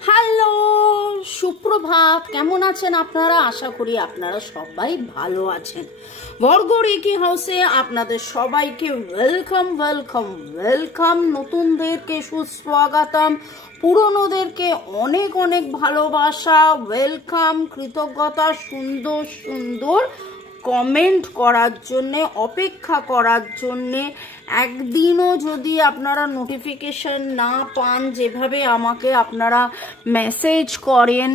Hello, সুপ্রভাত। কেমন আছেন আপনারা? আশা করি আপনারা সবাই ভালো আছেন। বর্গর একি হাউসে আপনাদের সবাইকে ওয়েলকাম ওয়েলকাম ওয়েলকাম। নতুনদেরকে সুস্বাগতম, পুরনোদেরকে অনেক অনেক ভালোবাসা, ওয়েলকাম, কৃতজ্ঞতা, সুন্দর সুন্দর কমেন্ট করার জন্যে, অপেক্ষা করার জন্যে। একদিনও যদি আপনারা নোটিফিকেশন না পান, যেভাবে আমাকে আপনারা মেসেজ করেন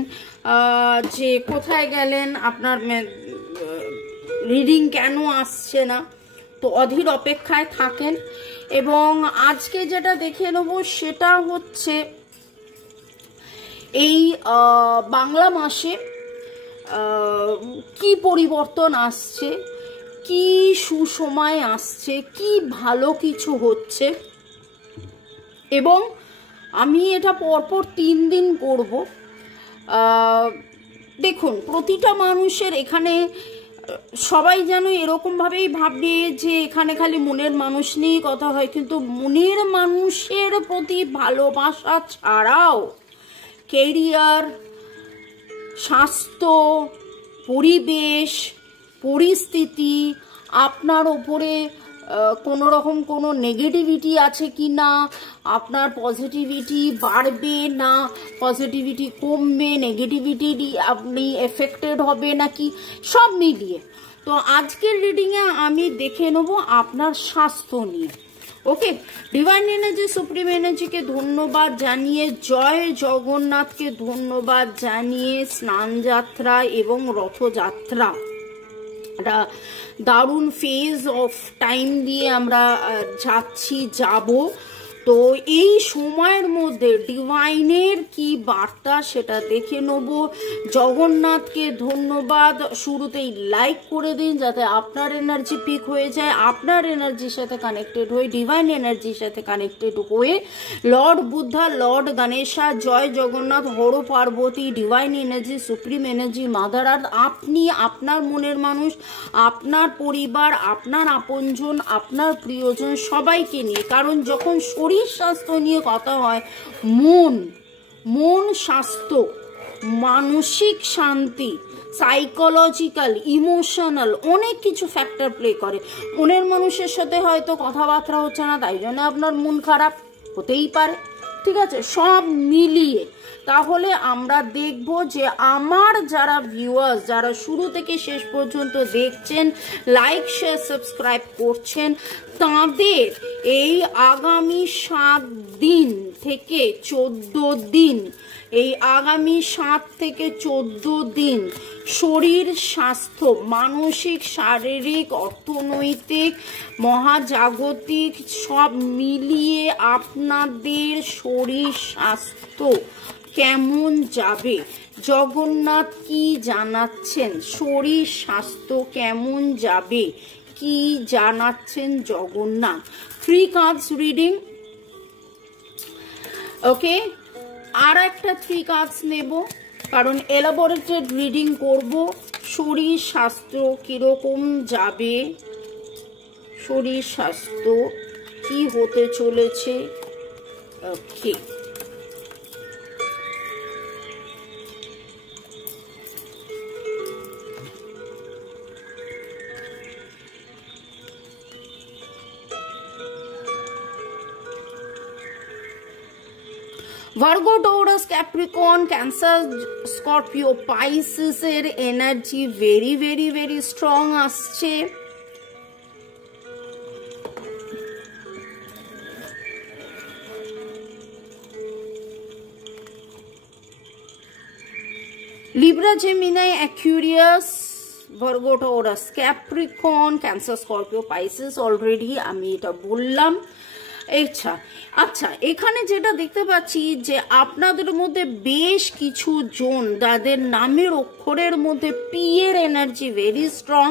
যে কোথায় গেলেন, আপনার রিডিং কেন আসছে না, তো অধীর অপেক্ষায় থাকেন। এবং আজকে যেটা দেখে নেব সেটা হচ্ছে এই বাংলা মাসে কি পরিবর্তন আসছে, কি সুসময় আসছে, কি ভালো কিছু হচ্ছে। এবং আমি এটা পরপর 3 দিন করব। দেখুন, প্রতিটা মানুষের এখানে সবাই যেন এরকমভাবেই ভাববে যে এখানে খালি মনের মানুষ নিয়েই কথা হয়, কিন্তু মনের মানুষের প্রতি ভালোবাসা ছাড়াও কেরিয়ার, স্বাস্থ্য, পরিবেশ, পরিস্থিতি, আপনার ওপরে কোনো রকম কোনো নেগেটিভিটি আছে কি না, আপনার পজিটিভিটি বাড়বে না পজিটিভিটি কমবে, নেগেটিভিটি আপনি এফেক্টেড হবে নাকি, সব মিলিয়ে। তো আজকের রিডিংয়ে আমি দেখে নেব আপনার স্বাস্থ্য নিয়ে। ওকে, ডিভাইন এনার্জি, সুপ্রিম এনার্জিকে ধন্যবাদ জানিয়ে, জয় জগন্নাথকে ধন্যবাদ জানিয়ে, স্নানযাত্রা এবং রথযাত্রা একটা দারুণ ফেজ অফ টাইম দিয়ে আমরা যাব। তো এই সময়ের মধ্যে ডিভাইনের কি বার্তা সেটা দেখে নেব। জগন্নাথকে ধন্যবাদ। শুরুতেই লাইক করে দিন যাতে আপনার এনার্জি পিক হয়ে যায়, আপনার এনার্জির সাথে কানেক্টেড হয়ে, ডিভাইন এনার্জির সাথে কানেক্টেড হয়ে লর্ড বুদ্ধা, লর্ড গণেশা, জয় Jagannath, Har Parvati, divine energy, supreme energy, mother earth, আপনি, আপনার মনের মানুষ, আপনার পরিবার, আপনার আপনজন, আপনার প্রিয়জন, সবাইকে নিয়ে। কারণ যখন শরীর স্বাস্থ্য নিয়ে কথা হয়, মন স্বাস্থ্য, মানসিক শান্তি, সাইকোলজিক্যাল, ইমোশনাল অনেক কিছু ফ্যাক্টর প্লে করে। মনের মানুষের সাথে হয়তো কথাবার্তা হচ্ছে না, তাই জন্য আপনার মন খারাপ হতেই পারে, ঠিক আছে, সব মিলিয়ে। তাহলে আমরা দেখব যে আমার যারা ভিউয়ার্স, যারা শুরু থেকে শেষ পর্যন্ত দেখছেন, লাইক শেয়ার সাবস্ক্রাইব করছেন, তাদের এই আগামী 7 দিন থেকে 14 দিন, এই আগামী 7 থেকে 14 দিন শরীর স্বাস্থ্য, মানসিক, শারীরিক, অর্থনৈতিক, মহাজাগতিক সব মিলিয়ে আপনাদের শরীর স্বাস্থ্য কেমন যাবে, জগন্নাথ কি জানাচ্ছেন, শরীর স্বাস্থ্য কেমন যাবে, কি জানাচ্ছেন জগন্নাথ। 3 cards reading. ওকে, আর একটা 3 কার্ডস নেব, কারণ এলাবোরেটেড রিডিং করব। শরীর স্বাস্থ্য কিরকম যাবে, শরীর স্বাস্থ্য কি হতে চলেছে। Okay, Virgo, Taurus, Capricorn, Cancer, Scorpio, Pisces এর energy very very very strong আসছে। Libra, Gemini, Aquarius, Virgo, Taurus, Capricorn, Cancer, Scorpio, Pisces, already আমি এটা বললাম। আচ্ছা, এখানে যেটা দেখতে পাচ্ছি যে আপনাদের মধ্যে বেশ কিছু জন যাদের নামের অক্ষরের মধ্যে পি এর energy very strong.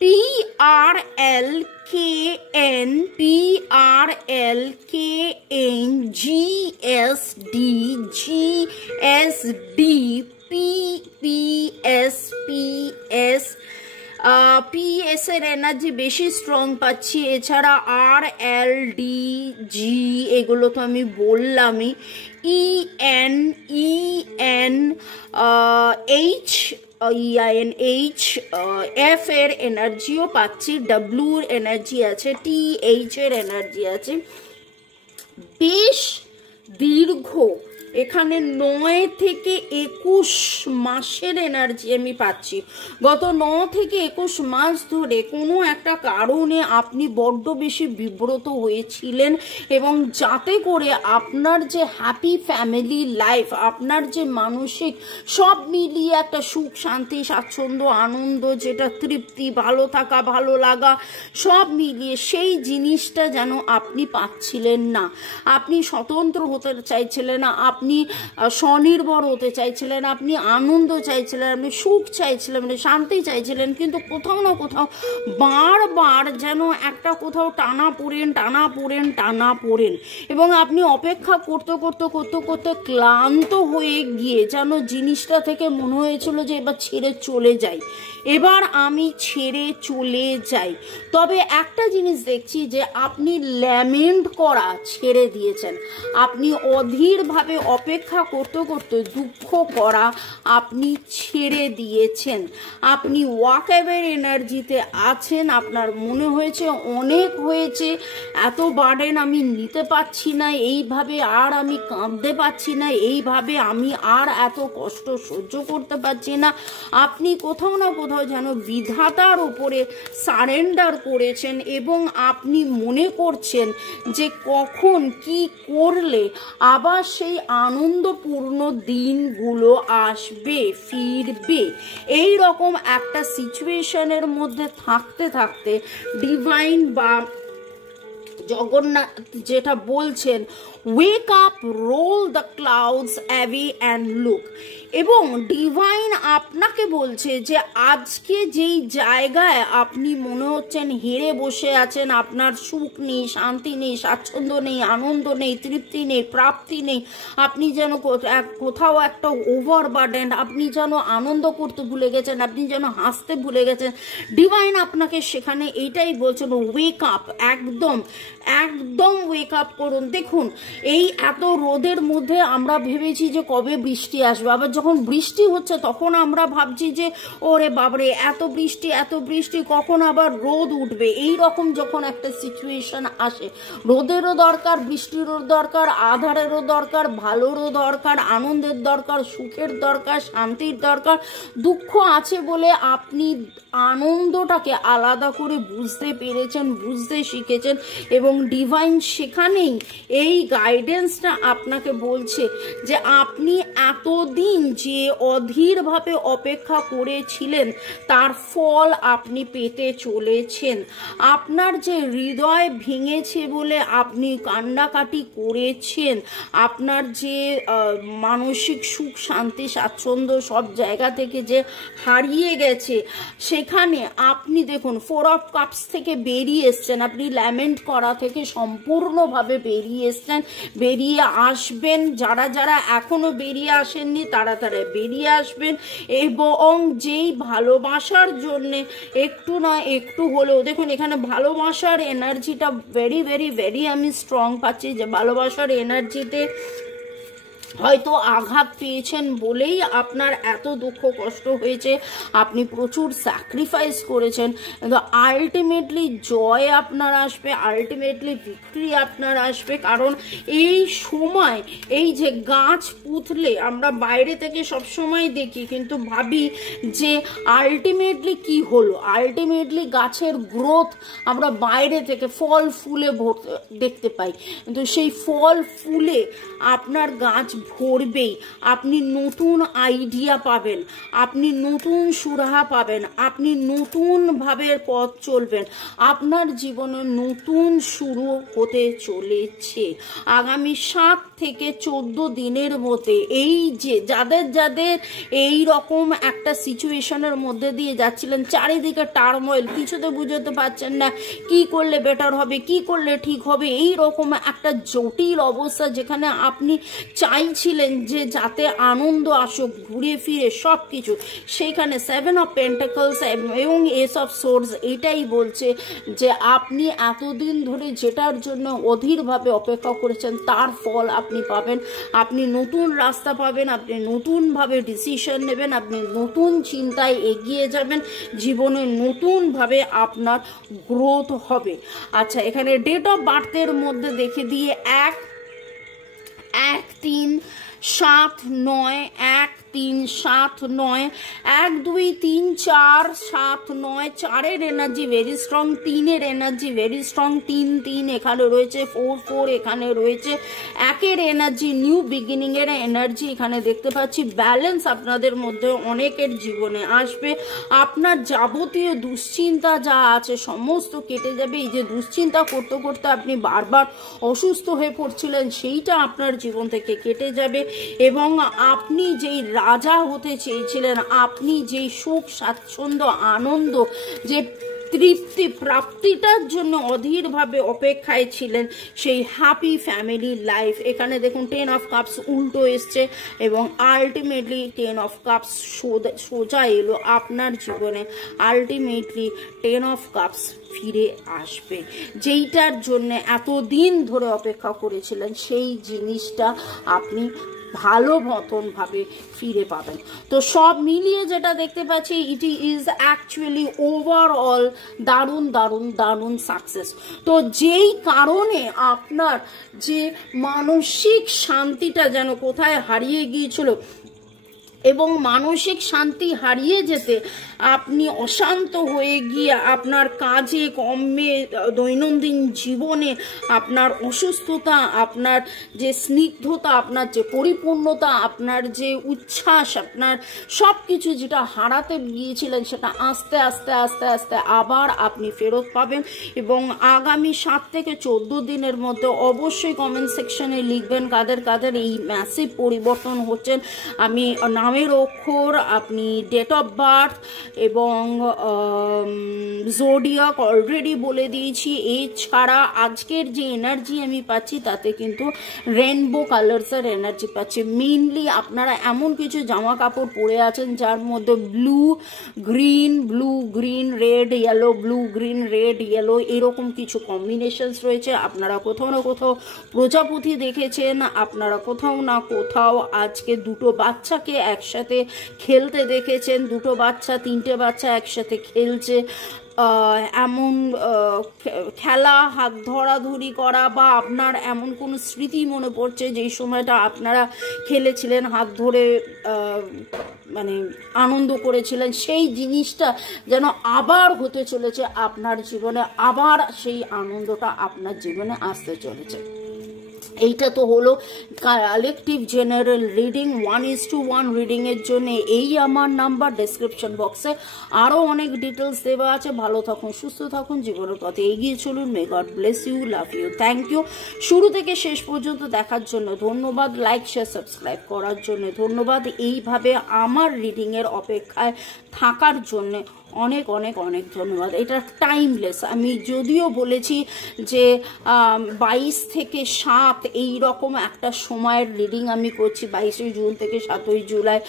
PRLKN, PRLKN, GSD, GSD, PPSPS, PS এর এনার্জি বেশি স্ট্রং পাচ্ছি। এছাড়া RLDG এগুলো তো আমি বললামই। ENH F এর এনার্জিও পাচ্ছি, W এর এনার্জি আছে, TH এর এনার্জি আছে। বেশ দীর্ঘ এখানে 9 থেকে 21 মাসের এনার্জি আমি পাচ্ছি। গত 9 থেকে 21 মাস ধরে কোনো একটা কারণে আপনি বড্ড বেশি বিব্রত হয়েছিলেন, এবং যাতে করে আপনার যে হ্যাপি ফ্যামিলি লাইফ, আপনার যে মানসিক সব মিলিয়ে একটা সুখ শান্তি স্বাচ্ছন্দ্য আনন্দ, যেটা তৃপ্তি, ভালো থাকা, ভালো লাগা সব মিলিয়ে সেই জিনিসটা যেন আপনি পাচ্ছিলেন না। আপনি স্বতন্ত্র হতে চাইছিলেন না, আপনি স্বনির্ভর হতে চাইছিলেন, আপনি আনন্দ চাইছিলেন, আপনি সুখ চাইছিলেন, আপনি শান্তি চাইছিলেন, কিন্তু কোথাও না কোথাও বারবার যেন একটা কোথাও টানা পড়েন, এবং আপনি অপেক্ষা করতে করতে করতে করতে ক্লান্ত হয়ে গিয়ে যেন জিনিসটা থেকে মনে হয়েছিল যে এবার ছেড়ে চলে যাই, এবার আমি ছেড়ে চলে যাই। তবে একটা জিনিস দেখছি যে আপনি ল্যামেন্ট করা ছেড়ে দিয়েছেন, আপনি অধীরভাবে অপেক্ষা করতে করতে দুঃখ করা আপনি ছেড়ে দিয়েছেন। আপনি ওয়াকঅ্যাওয়ের এনার্জিতে আছেন, আপনার মনে হয়েছে অনেক হয়েছে, এত বার্ডেন আমি নিতে পারছি না, এইভাবে আর আমি কাঁদতে পারছি না, এইভাবে আমি আর এত কষ্ট সহ্য করতে পারছি না। আপনি কোথাও না কোথাও যেন বিধাতার উপরে সারেন্ডার করেছেন, এবং আপনি মনে করছেন যে কখন কি করলে আবার সেই আনন্দপূর্ণ দিনগুলো আসবে, ফিরবে। এই রকম একটা সিচুয়েশনের মধ্যে থাকতে থাকতে ডিভাইন বা জগন্নাথ যেটা বলছেন, wake up, role the clouds away and look. এবং ডিভাইন আপনাকে বলছে যে আজকে যেই জায়গায় আপনি মনে হচ্ছেন হেরে বসে আছেন, আপনার সুখ নেই, শান্তি নেই, স্বাচ্ছন্দ্য নেই, আনন্দ নেই, তৃপ্তি নেই, প্রাপ্তি নেই, আপনি যেন কোথাও একটা ওভারবার্ডেন, আপনি যেন আনন্দ করতে ভুলে গেছেন, আপনি যেন হাসতে ভুলে গেছেন, ডিভাইন আপনাকে সেখানে এইটাই বলছেন, ওয়েক আপ, একদম ওয়েক আপ করুন। দেখুন, এই এত রোদের মধ্যে আমরা ভেবেছি যে কবে বৃষ্টি আসবে, আবার যখন বৃষ্টি হচ্ছে তখন আমরা ভাবছি যে ওরে বাবরে এত বৃষ্টি, কখন আবার রোদ উঠবে। এই রকম যখন একটা সিচুয়েশন আসে, রোদেরও দরকার, বৃষ্টিরও দরকার, আধারেরও দরকার, ভালোরও দরকার, আনন্দের দরকার, সুখের দরকার, শান্তির দরকার। দুঃখ আছে বলে আপনি আনন্দটাকে আলাদা করে বুঝতে পেরেছেন, বুঝতে শিখেছেন, এবং ডিভাইন সেখানেই এই গাইডেন্সটা আপনাকে বলছে যে আপনি এতদিন যে অধীরভাবে অপেক্ষা করেছিলেন তার ফল আপনি পেতে চলেছেন। আপনার যে হৃদয় ভেঙেছে বলে আপনি কান্নাকাটি করেছেন, আপনার যে মানসিক সুখ শান্তি স্বাচ্ছন্দ্য সব জায়গা থেকে যে হারিয়ে গেছে, সেখানে আপনি দেখুন 4 অফ কাপস থেকে বেরিয়ে এসছেন, আপনি ল্যামেন্ট করা থেকে সম্পূর্ণভাবে বেরিয়ে এসছেন, বেরিয়ে আসবেন। যারা যারা এখনো বেরিয়ে আসেননি তারা বেরিয়ে আসবেন, এবং যেই ভালোবাসার জন্য একটু না একটু হলেও, দেখুন এখানে ভালোবাসার এনার্জিটা ভেরি ভেরি ভেরি আমি স্ট্রং পাচ্ছি, যে ভালোবাসার এনার্জিতে হয়তো আঘাত পেয়েছেন বলেই আপনার এত দুঃখ কষ্ট হয়েছে, আপনি প্রচুর স্যাক্রিফাইস করেছেন, কিন্তু আলটিমেটলি জয় আপনার আসবে, আলটিমেটলি ভিক্টরি আপনার আসবে। কারণ এই সময় এই যে গাছ পুঁতলে আমরা বাইরে থেকে সবসময় দেখি, কিন্তু ভাবি যে আলটিমেটলি কি হলো, আলটিমেটলি গাছের গ্রোথ আমরা বাইরে থেকে ফল ফুলে দেখতে পাই, কিন্তু সেই ফল ফুলে আপনার গাছ ভরবেই, আপনি নতুন আইডিয়া পাবেন, আপনি নতুন সুরাহা পাবেন, আপনি নতুনভাবে পথ চলবেন, আপনার জীবনে নতুন শুরু হতে চলেছে। আগামী 7 থেকে 14 দিনের মধ্যে এই যে যাদের যাদের এই রকম একটা সিচুয়েশনের মধ্যে দিয়ে যাচ্ছিলেন, চারিদিকে টার্মোইল, কিছুতে বুঝতে পারছেন না কি করলে বেটার হবে, কি করলে ঠিক হবে, এই রকম একটা জটিল অবস্থা যেখানে আপনি চাইছিলেন যে যাতে আনন্দ আসুক ঘুরে ফিরে সব কিছু, সেখানে 7 অফ পেন্টাকলস এবং এস অফ সোর্ডস এটাই বলছে যে আপনি এতদিন ধরে যেটার জন্য অধীরভাবে অপেক্ষা করেছেন তার ফল আপনি পাবেন। আপনি নতুন রাস্তা পাবেন, আপনি নতুনভাবে ডিসিশন নেবেন, আপনি নতুন চিন্তায় এগিয়ে যাবেন, জীবনে নতুনভাবে আপনার গ্রোথ হবে। আচ্ছা, এখানে ডেট অফ বার্থের মধ্যে দেখে দিয়ে 1, 3, 7, 9, 1, 3, 7, 9, 1, 2, 3, 4, 7, 9, 4-এর এনার্জি ভেরি স্ট্রং, 3-এর এনার্জি ভেরি স্ট্রং, 3 এখানে রয়েছে, 4 এখানে রয়েছে, 1-এর এনার্জি নিউ বিগিনিং এর এনার্জি এখানে দেখতে পাচ্ছি। ব্যালেন্স আপনাদের মধ্যে অনেকের জীবনে আসবে, আপনার যাবতীয় দুশ্চিন্তা যা আছে সমস্ত কেটে যাবে। এই যে দুশ্চিন্তা করতে করতে আপনি বারবার অসুস্থ হয়ে পড়ছিলেন সেইটা আপনার জীবন থেকে কেটে যাবে, এবং আপনি যেই রাজা হতে চেয়েছিলেন, আপনি যেই সুখ স্বাচ্ছন্দ্য আনন্দ যে তৃপ্তি প্রাপ্তিটার জন্য অধীরভাবে অপেক্ষায় ছিলেন, সেই হ্যাপি ফ্যামিলি লাইফ। এখানে দেখুন 10 অফ কাপস উল্টো এসছে এবং আলটিমেটলি 10 অফ কাপস সোজা এলো আপনার জীবনে। আলটিমেটলি 10 অফ কাপস ফিরে আসবে, যেইটার জন্য এতদিন ধরে অপেক্ষা করেছিলেন সেই জিনিসটা আপনি ভালো মতন ভাবে ফিরে পাবেন। তো সব মিলিয়ে যেটা দেখতে পাচ্ছি, ইট ইজ অ্যাকচুয়ালি ওভারঅল দারুণ দারুণ দারুণ সাকসেস। তো যেই কারণে আপনার যে মানসিক শান্তিটা যেন কোথায় হারিয়ে গিয়েছিল, এবং মানসিক শান্তি হারিয়ে যেতে আপনি অশান্ত হয়ে গিয়ে আপনার কাজে কর্মে দৈনন্দিন জীবনে আপনার অসুস্থতা, আপনার যে স্নিগ্ধতা, আপনার যে পরিপূর্ণতা, আপনার যে উচ্ছ্বাস, আপনার সব কিছু যেটা হারাতে গিয়েছিলেন সেটা আস্তে আস্তে আস্তে আস্তে আবার আপনি ফেরত পাবেন। এবং আগামী 7 থেকে 14 দিনের মধ্যে অবশ্যই কমেন্ট সেকশনে লিখবেন কাদের কাদের এই ম্যাসিভ পরিবর্তন হচ্ছেন। আমি নামের অক্ষর, আপনি ডেট অফ বার্থ এবং জোডিয়াক অলরেডি বলে দিয়েছি। এছাড়া আজকের যে এনার্জি আমি পাচ্ছি তাতে কিন্তু রেনবো কালার্সের এনার্জি পাচ্ছি। মেইনলি আপনারা এমন কিছু জামা কাপড় পরে আছেন যার মধ্যে blue green red yellow, blue green red yellow এরকম কিছু কম্বিনেশনস রয়েছে। আপনারা কোথাও না কোথাও প্রজাপতি দেখেছেন, আপনারা কোথাও না কোথাও আজকে দুটো বাচ্চাকে একসাথে খেলতে দেখেছেন, দুটো বাচ্চা 3টে বাচ্চা একসাথে খেলছে। এমন খেলা, হাত ধরাধরি করা, বা আপনার এমন কোনো স্মৃতি মনে পড়ছে যেই সময়টা আপনারা খেলেছিলেন, হাত ধরে মানে আনন্দ করেছিলেন, সেই জিনিসটা যেন আবার হতে চলেছে আপনার জীবনে, আবার সেই আনন্দটা আপনার জীবনে আসতে চলেছে। এইটা তো হলো কালেকটিভ জেনারেল রিডিং। 1:1 রিডিং এর জন্য এই আমার নাম্বার, ডেসক্রিপশন বক্সে আরো অনেক ডিটেলস দেওয়া আছে। ভালো থাকুন, সুস্থ থাকুন, জীবনের পথে এগিয়ে চলুন। May God bless you, love you, thank you. শুরু থেকে শেষ পর্যন্ত দেখার জন্য ধন্যবাদ, লাইক শেয়ার সাবস্ক্রাইব করার জন্য ধন্যবাদ, এইভাবে আমার রিডিং এর অপেক্ষায় থাকার জন্য অনেক অনেক অনেক ধন্যবাদ। এটা টাইমলেস। আমি যদিও বলেছি যে 22 থেকে 7 এই রকম একটা সময়ের রিডিং আমি করছি, 22শে জুন থেকে 7ই জুলাই,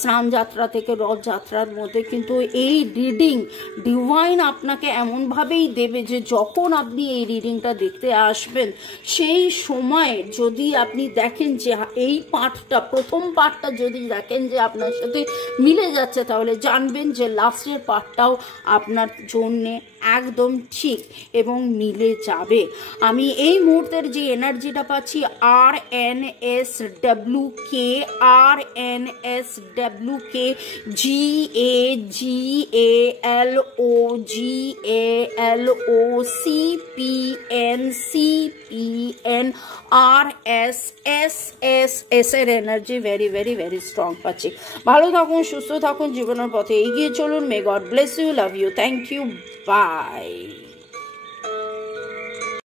স্নানযাত্রা থেকে রথযাত্রার মধ্যে, কিন্তু এই রিডিং ডিভাইন আপনাকে এমনভাবেই দেবে যে যখন আপনি এই রিডিংটা দেখতে আসবেন সেই সময় যদি আপনি দেখেন যে এই পার্টটা, প্রথম পার্টটা যদি দেখেন যে আপনার সাথে মিলে যাচ্ছে, তাহলে জানবেন যে লাস্টের পার্টটাও আপনার জন্যে একদম ঠিক এবং মিলে যাবে। আমি এই মুহূর্তের যে এনার্জিটা পাচ্ছি, RNSWK GALOGALOCPN RSSSS এর energy very very very strong পাচ্ছি। ভালো থাকুন, সুস্থ থাকুন, জীবনের পথে এগিয়ে চলুন। May God bless you, love you, thank you, by.